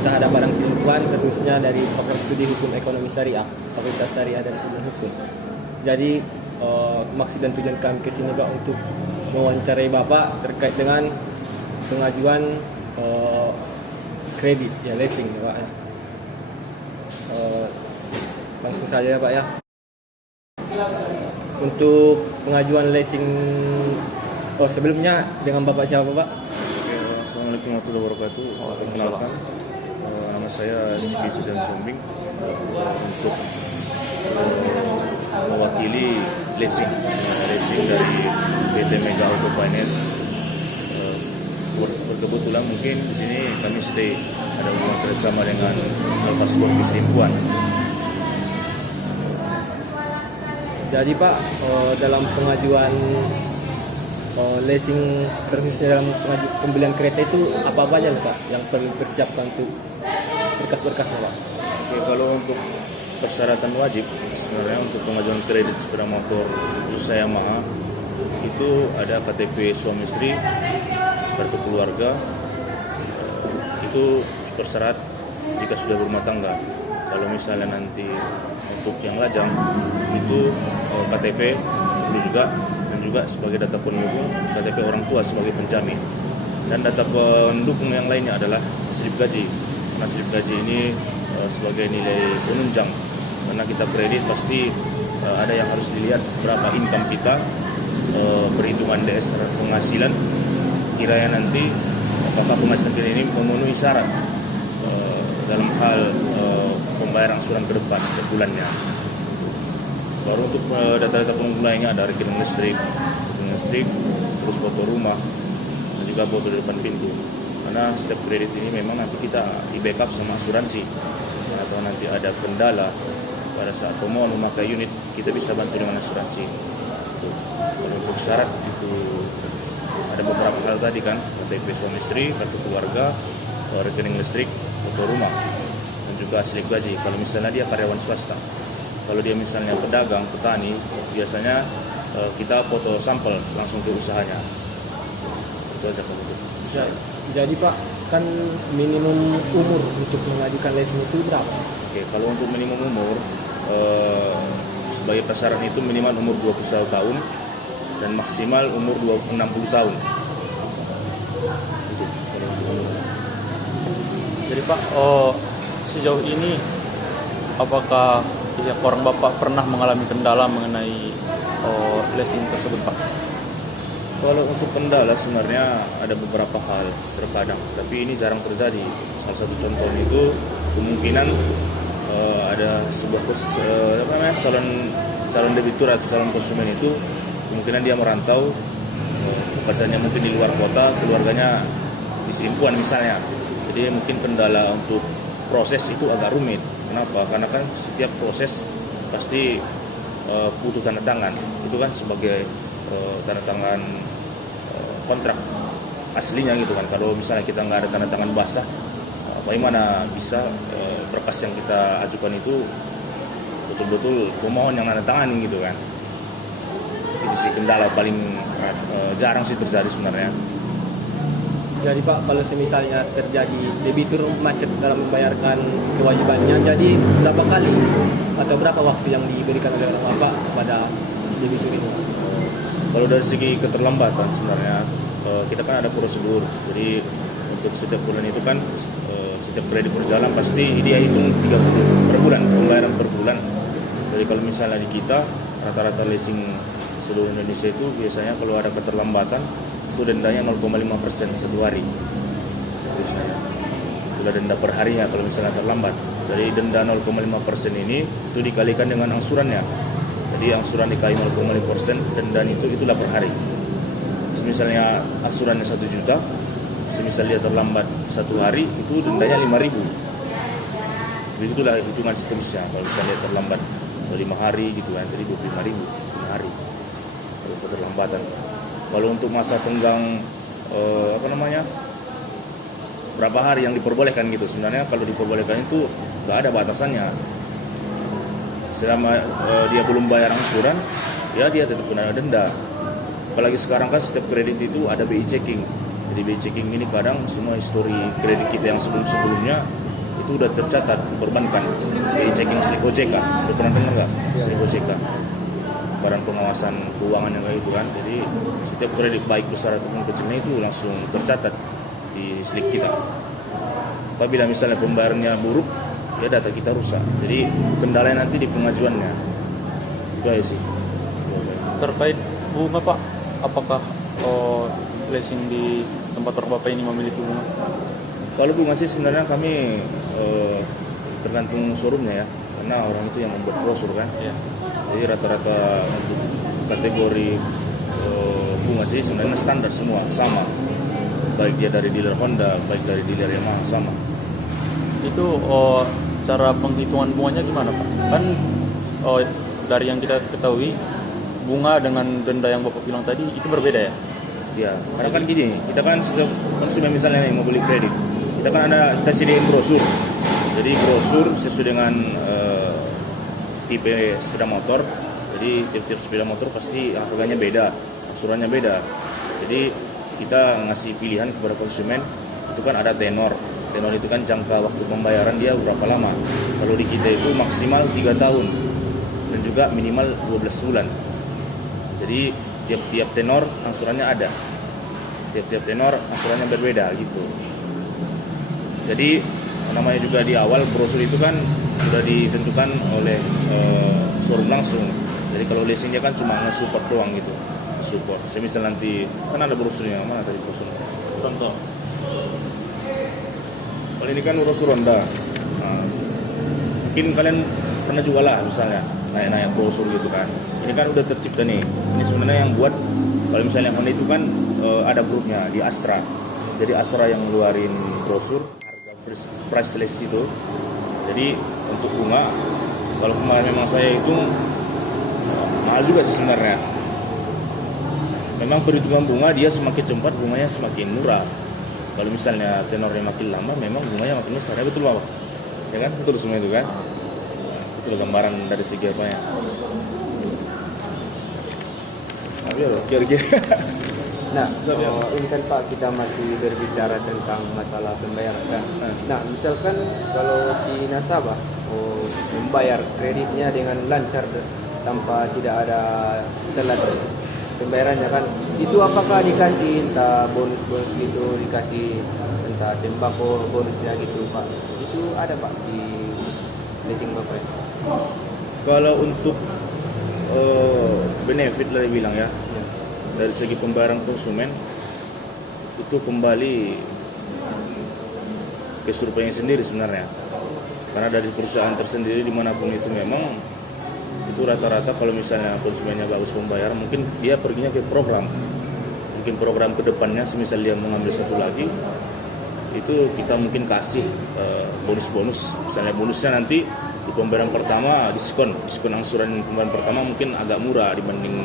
Kisah Ada Barang Selingkuhan, terusnya dari Fakultas Studi Hukum Ekonomi Syariah, Fakultas Syariah dan Ilmu Hukum. Jadi maksud dan tujuan kami ke sini Pak untuk mewawancarai Bapak terkait dengan pengajuan kredit ya, leasing ya, Pak. Langsung saja Pak ya. Untuk pengajuan leasing, sebelumnya dengan Bapak siapa Pak? Assalamualaikum warahmatullahi wabarakatuh. Perkenalkan, nama saya Rizky Sudan Sombing untuk mewakili leasing dari PT Mega Auto Finance. Berkebetulan mungkin di sini kami stay, ada hubungan kerjasama dengan Alfaskur Selingkuhan. Jadi Pak, dalam pengajuan leasing khususnya dalam pembelian kereta itu apa aja Pak yang perlu dipersiapkan untuk berkas-berkasnya Pak? Oke, kalau untuk persyaratan wajib sebenarnya untuk pengajuan kredit sepeda motor khusus Yamaha itu ada KTP suami istri, kartu keluarga, itu bersyarat jika sudah berumah tangga. Kalau misalnya nanti untuk yang lajang itu KTP perlu juga, dan juga sebagai data pendukung KTP orang tua sebagai penjamin, dan data pendukung yang lainnya adalah slip gaji. Karena slip gaji ini sebagai nilai penunjang, karena kita kredit pasti ada yang harus dilihat berapa income kita, perhitungan DS penghasilan, kiranya nanti apakah penghasilan kita ini memenuhi syarat dalam hal pembayaran angsuran ke depan ke bulannya. Baru untuk data-data pendukung lainnya ada rekening listrik, terus foto rumah, dan juga foto di depan pintu. Karena setiap kredit ini memang nanti kita di backup sama asuransi, atau nanti ada kendala pada saat pemohon memakai unit, kita bisa bantu dengan asuransi. Kalau untuk syarat itu ada beberapa hal tadi kan, KTP suami istri, kartu keluarga, rekening listrik, foto rumah, dan juga slip gaji. Kalau misalnya dia karyawan swasta, kalau dia misalnya pedagang, petani, biasanya kita foto sampel langsung ke usahanya. Itu aja kalau itu. Jadi Pak, kan minimum umur untuk mengajukan leasing itu berapa? Oke, kalau untuk minimum umur sebagai prasyarat itu minimal umur 21 tahun dan maksimal umur 60 tahun. Itu. Jadi Pak, sejauh ini apakah orang Bapak pernah mengalami kendala mengenai leasing tersebut Pak? Kalau untuk kendala sebenarnya ada beberapa hal terkadang, tapi ini jarang terjadi. Salah satu contohnya itu kemungkinan ada sebuah calon debitur atau calon konsumen itu kemungkinan dia merantau, pekerjaannya mungkin di luar kota, keluarganya di Selingkuhan misalnya. Jadi mungkin kendala untuk proses itu agak rumit. Kenapa? Karena kan setiap proses pasti butuh tanda tangan. Itu kan sebagai tanda tangan kontrak aslinya gitu kan. Kalau misalnya kita nggak ada tanda tangan basah, bagaimana bisa berkas yang kita ajukan itu betul-betul pemohon yang tanda tangani gitu kan. Itu sih kendala paling jarang sih terjadi sebenarnya. Jadi Pak, kalau misalnya terjadi debitur macet dalam membayarkan kewajibannya, jadi berapa kali atau berapa waktu yang diberikan oleh orang Bapak kepada si debitur ini? Kalau dari segi keterlambatan sebenarnya kita kan ada prosedur. Jadi untuk setiap bulan itu kan setiap kredit berjalan pasti dia hitung 30 per bulan, pembayaran per bulan. Jadi kalau misalnya di kita rata-rata leasing seluruh Indonesia itu biasanya kalau ada keterlambatan itu dendanya 0,5% satu hari biasanya. Itu denda per harinya kalau misalnya terlambat. Jadi denda 0,5% ini itu dikalikan dengan angsurannya. Jadi angsuran dikali 0,5%, denda itulah per hari. Misalnya angsurannya 1 juta, semisal dia terlambat 1 hari itu dendanya 5.000. Begitulah hitungan seterusnya kalau misalnya dia terlambat 5 hari gitu kan, jadi 25.000 5 hari kalau keterlambatan. Kalau untuk masa tenggang berapa hari yang diperbolehkan gitu, sebenarnya kalau diperbolehkan itu nggak ada batasannya. Selama dia belum bayar angsuran, ya dia tetap kena denda. Apalagi sekarang kan setiap kredit itu ada BI checking. Jadi BI checking ini kadang semua histori kredit kita yang sebelum-sebelumnya itu udah tercatat perbankan di checking slip OJK. Udah pernah dengar nggak slip OJK? Badan pengawasan keuangan yang kayak itu kan. Jadi setiap kredit baik besar ataupun kecilnya itu langsung tercatat di slip kita. Apabila misalnya pembayarannya buruk, ya data kita rusak. Jadi kendalanya nanti di pengajuannya. Itu aja sih. Terkait bunga Pak, apakah leasing di tempat orang Bapak ini memiliki bunga? Kalau bunga sih sebenarnya kami tergantung showroomnya ya, karena orang itu yang membuat brosur kan. Ya. Jadi rata-rata untuk kategori bunga sih sebenarnya standar semua, sama. Baik dia dari dealer Honda, baik dari dealer Yamaha, sama. Itu cara penghitungan bunganya gimana Pak? Kan dari yang kita ketahui bunga dengan denda yang Bapak bilang tadi itu berbeda ya? Ya, karena kan gini, kita kan setiap konsumen misalnya nih mau beli kredit, kita kan kita sediain brosur. Jadi brosur sesuai dengan tipe sepeda motor. Jadi tiap-tiap sepeda motor pasti harganya beda, angsurannya beda. Jadi kita ngasih pilihan kepada konsumen, itu kan ada tenor. Tenor itu kan jangka waktu pembayaran dia berapa lama. Kalau di kita itu maksimal 3 tahun dan juga minimal 12 bulan. Jadi tiap-tiap tenor angsurannya ada. Tiap-tiap tenor angsurannya berbeda gitu. Jadi namanya juga di awal brosur itu kan sudah ditentukan oleh showroom langsung. Jadi kalau leasingnya kan cuma nge-support doang gitu. Support. Semisal nanti kan ada brosurnya, mana tadi brosurnya? Contoh. Kalau ini kan brosur Honda. Nah, mungkin kalian pernah juga lah misalnya nanya-nanya brosur gitu kan. Ini kan udah tercipta nih. Ini sebenarnya yang buat kalau misalnya Honda itu kan ada grupnya di Astra. Jadi Astra yang ngeluarin brosur harga price list itu. Jadi untuk bunga kalau kemarin memang saya hitung mahal juga sih sebenarnya. Memang perhitungan bunga dia semakin cepat bunganya semakin murah. Kalau misalnya tenornya makin lama memang bunganya makin besar. Ya betul Pak? Ya kan? Betul semua itu kan? Itu gambaran dari segi apanya. Tapi ya kira-kira. Nah, ini kan Pak kita masih berbicara tentang masalah pembayaran kan. Nah, misalkan kalau si nasabah membayar kreditnya dengan lancar tanpa tidak ada telat pembayarannya kan, itu apakah dikasih entah bonus-bonus gitu, dikasih entah sembako bonusnya gitu Pak? Itu ada Pak di leasing Bapak? Kalau untuk benefit lah dibilang ya, dari segi pembayaran konsumen itu kembali ke surveinya sendiri sebenarnya. Karena dari perusahaan tersendiri dimanapun itu memang itu rata-rata kalau misalnya konsumennya bagus pembayaran, mungkin dia perginya ke program, mungkin program kedepannya semisal dia mengambil satu lagi itu kita mungkin kasih bonus-bonus. Misalnya bonusnya nanti di pembayaran pertama diskon angsuran pembayaran pertama mungkin agak murah dibanding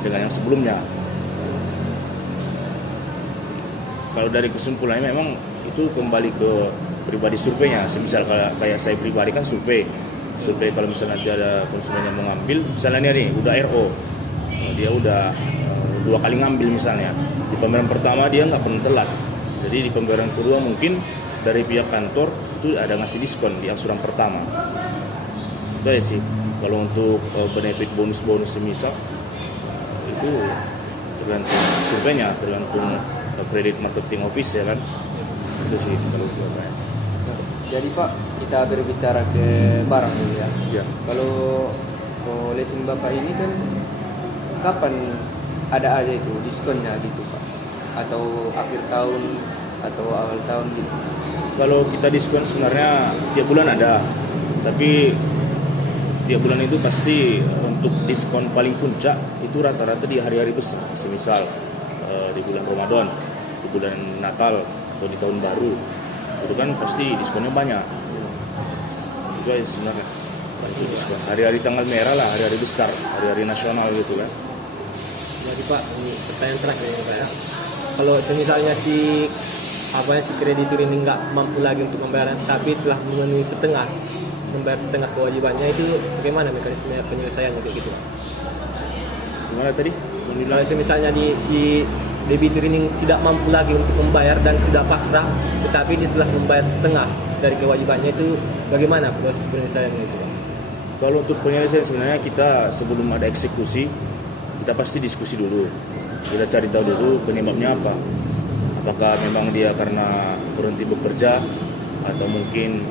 dengan yang sebelumnya. Kalau dari kesimpulannya memang itu kembali ke pribadi surveinya. Semisal kayak saya pribadi kan survei kalau misalnya nanti ada konsumen yang mau ngambil, misalnya nih udah RO, dia udah 2 kali ngambil misalnya, di pembayaran pertama dia nggak pernah telat, jadi di pembayaran kedua mungkin dari pihak kantor itu ada ngasih diskon di angsuran pertama. Itu aja sih. Kalau untuk benefit bonus-bonus semisal itu tergantung surveinya, tergantung kredit marketing office ya kan. Itu sih kalau survei. Jadi Pak, kita berbicara ke barang dulu ya. Ya. Kalau leasing Bapak ini kan kapan ada aja itu diskonnya gitu Pak? Atau akhir tahun atau awal tahun gitu? Kalau kita diskon sebenarnya tiap bulan ada, tapi tiap bulan itu pasti untuk diskon paling puncak itu rata-rata di hari-hari besar. Semisal di bulan Ramadan, di bulan Natal atau di tahun baru, itu kan pasti diskonnya banyak. Itu aja sebenarnya. Itu diskon. Hari-hari tanggal merah lah, hari-hari besar, hari-hari nasional gitu kan. Jadi Pak, ini pertanyaan terakhir ya Pak ya. Kalau misalnya si kreditur ini nggak mampu lagi untuk membayar, tapi telah memenuhi membayar setengah kewajibannya, itu bagaimana mekanisme penyelesaiannya kayak gitu Pak? Gimana tadi? Kalau misalnya si debitur ini tidak mampu lagi untuk membayar dan sudah pasrah, tetapi dia telah membayar setengah dari kewajibannya itu bagaimana proses penyelesaiannya itu, Pak? Kalau untuk penyelesaian sebenarnya kita sebelum ada eksekusi kita pasti diskusi dulu. Kita cari tahu dulu penyebabnya apa. Apakah memang dia karena berhenti bekerja atau mungkin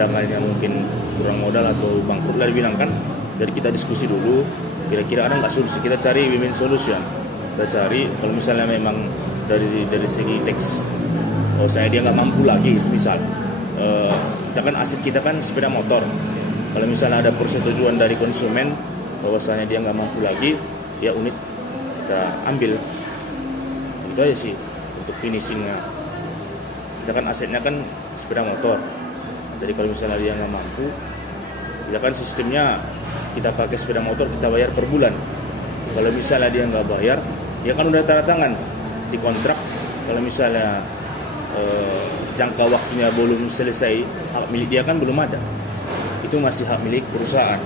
dagangannya mungkin kurang modal atau bangkrut lah dibilang kan. Jadi kita diskusi dulu. Kira-kira ada nggak solusi? Kita cari win-win solution. Kita cari kalau misalnya memang dari segi teks, kalau saya dia nggak mampu lagi, misal kita kan aset kita kan sepeda motor. Kalau misalnya ada persetujuan dari konsumen bahwasanya dia nggak mampu lagi, ya unit kita ambil. Itu aja sih untuk finishingnya. Kita kan asetnya kan sepeda motor. Jadi kalau misalnya dia nggak mampu, ya kan sistemnya kita pakai sepeda motor kita bayar per bulan. Kalau misalnya dia nggak bayar, ya kan udah tanda tangan di kontrak. Kalau misalnya jangka waktunya belum selesai, hak milik dia kan belum ada. Itu masih hak milik perusahaan.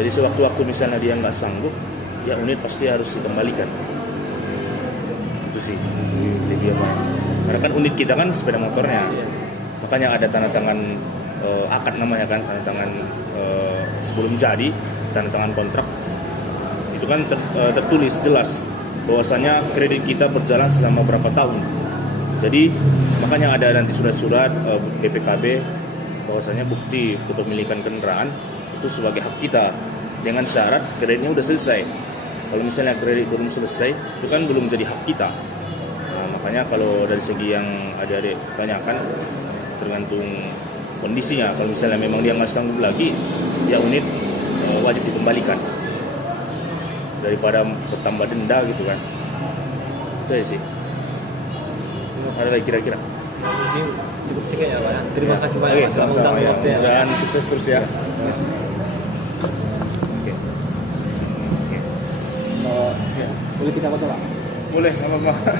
Jadi sewaktu-waktu misalnya dia nggak sanggup, ya unit pasti harus dikembalikan. Itu sih lebih apa? Karena kan unit kita kan sepeda motornya, makanya ada tanda tangan akad namanya kan, tanda tangan sebelum jadi, tanda tangan kontrak. Itu kan tertulis jelas bahwasanya kredit kita berjalan selama berapa tahun. Jadi makanya ada nanti surat-surat BPKB bahwasanya bukti kepemilikan kendaraan itu sebagai hak kita dengan syarat kreditnya udah selesai. Kalau misalnya kredit belum selesai, itu kan belum jadi hak kita. Nah, makanya kalau dari segi yang adik-adik tanyakan, tergantung kondisinya. Kalau misalnya memang dia nggak sanggup lagi, ya unit wajib dikembalikan daripada bertambah denda gitu kan. Itu aja sih. Ada lagi kira-kira? Ini cukup sekian ya, Pak. Terima kasih banyak Oke, Pak, sama-sama sudah ya. waktunya, Pak. Dan sukses terus ya. Boleh kita foto, Pak? Boleh, nggak apa-apa.